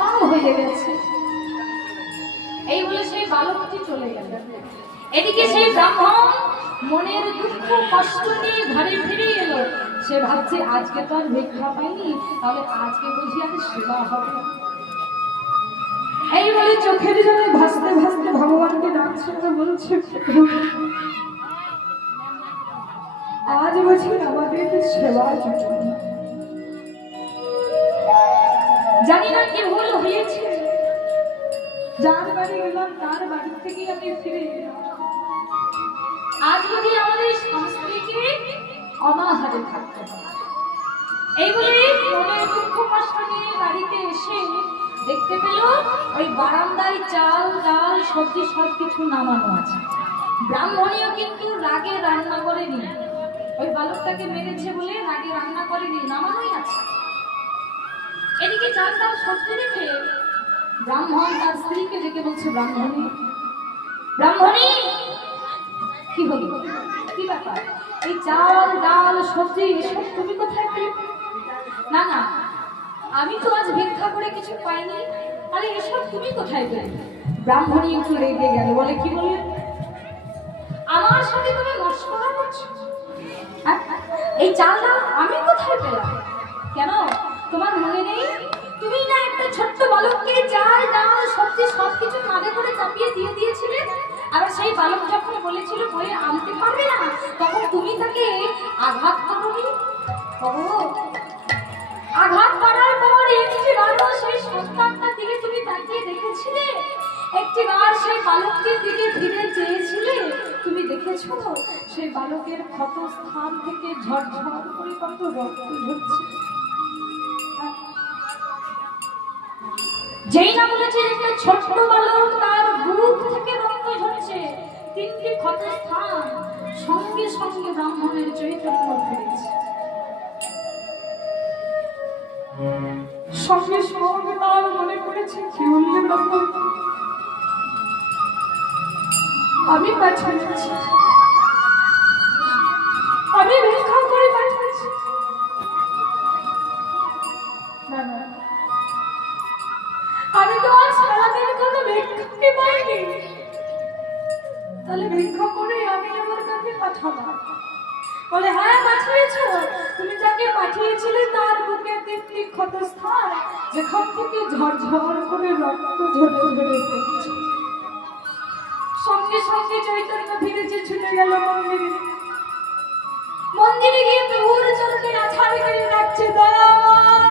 অক্ষম হয়ে গেছে। এই বলে সেই বালকটি চলে গেল। এদিকে সেই ব্রাহ্মণ মনের দুঃখ কষ্ট নিয়ে ঘরে ফিরে এলো। সে ভাবছে আজকে তো আর ভিক্ষা পাইনি, তাহলে আজকে বুঝি আর সেবা হবে। এই বলে চোখের জলে ভাসতে ভাসতে ভগবানকে ডাকছে, বলছে আজ বুঝি আমাদের সেবা জুটবে না। জানি না কি ভুল হয়েছে, যার বাড়ি গেলাম তার বাড়ি থেকেই আমি ফিরে এলাম। আজ যদি আমাদের সংস্কৃতিকে অনাহারে থাকতে হবে। এই বলে মনের দুঃখ কষ্ট নিয়ে বাড়িতে এসে দেখতে পেল ওই বারান্দায় চাল ডাল সবজি সবকিছু নামানো আছে। ব্রাহ্মণীও কিন্তু রাগে রান্না করেনি, ওই বালকটাকে মেরেছে বলে রাগে রান্না করেনি, নামানোই আছে। এদিকে চাল ডাল সবজি দেখে ব্রাহ্মণ তার স্ত্রীকে ডেকে বলছে, ব্রাহ্মণী ব্রাহ্মণী কি হলো, কি ব্যাপার, এই চাল ডাল সবজি এসব তুমি কোথায় পেলে? না না, আমি তো আজ ভিক্ষা করে কিছু পাইনি। আরে এসব তুমি কোথায় পেলে? ব্রাহ্মণী একটু রেগে গেল, বলে কি বললে, আমার সাথে তুমি মশকরা করছো? এই চাল ডাল আমি কোথায় পেলাম? কেন তোমার মনে নেই, তুমি না একটা ছোট্ট বালককে চাল ডাল সবজি সবকিছু কাঁধে করে চাপিয়ে দিয়ে দিয়েছিলে? আবার সেই বালক যখন বলেছিল বয়ে আনতে পারবে না, তখন তুমি তাকে আঘাত করোনি? আঘাত করার পর একটিবারও সেই সন্তানটার দিকে তুমি তাকিয়ে দেখেছিলে? একটিবার সেই বালকটির দিকে ফিরে চেয়েছিলে? তুমি দেখেছো সেই বালকের ক্ষত স্থান থেকে ঝরঝর করে কত রক্ত ঝরছে? যেই না বলেছে একটা ছোট্ট বালক তার বুক থেকে রক্ত ঝরছে, তিনটি ক্ষত স্থান, সঙ্গে সঙ্গে ব্রাহ্মণের চৈতন্য ফিরেছে। সঙ্গে সঙ্গে তার মনে করেছে কি বললে ব্রাহ্মণ, আমি পাঠিয়েছি, আমি ভিক্ষা করে পাঠিয়েছি। না না, আমি তো আজ সারাদিন কোনো ভিক্ষাকে পাইনি, তাহলে ভিক্ষা করে আমি আমার কাছে পাঠাবো? বলে হ্যাঁ পাঠিয়েছ, তুমি যাকে পাঠিয়েছিলে তার বুকে তিনটি ক্ষত স্থান, যেখান থেকে ঝরঝর করে রক্ত ঝরে ঝরে পড়ছে। সঙ্গে সঙ্গে চৈতন্য ফিরেছে, ছুটে গেল মন্দিরে। মন্দিরে গিয়ে প্রভুর চরণে আছাড় করে ডাকছে, দয়া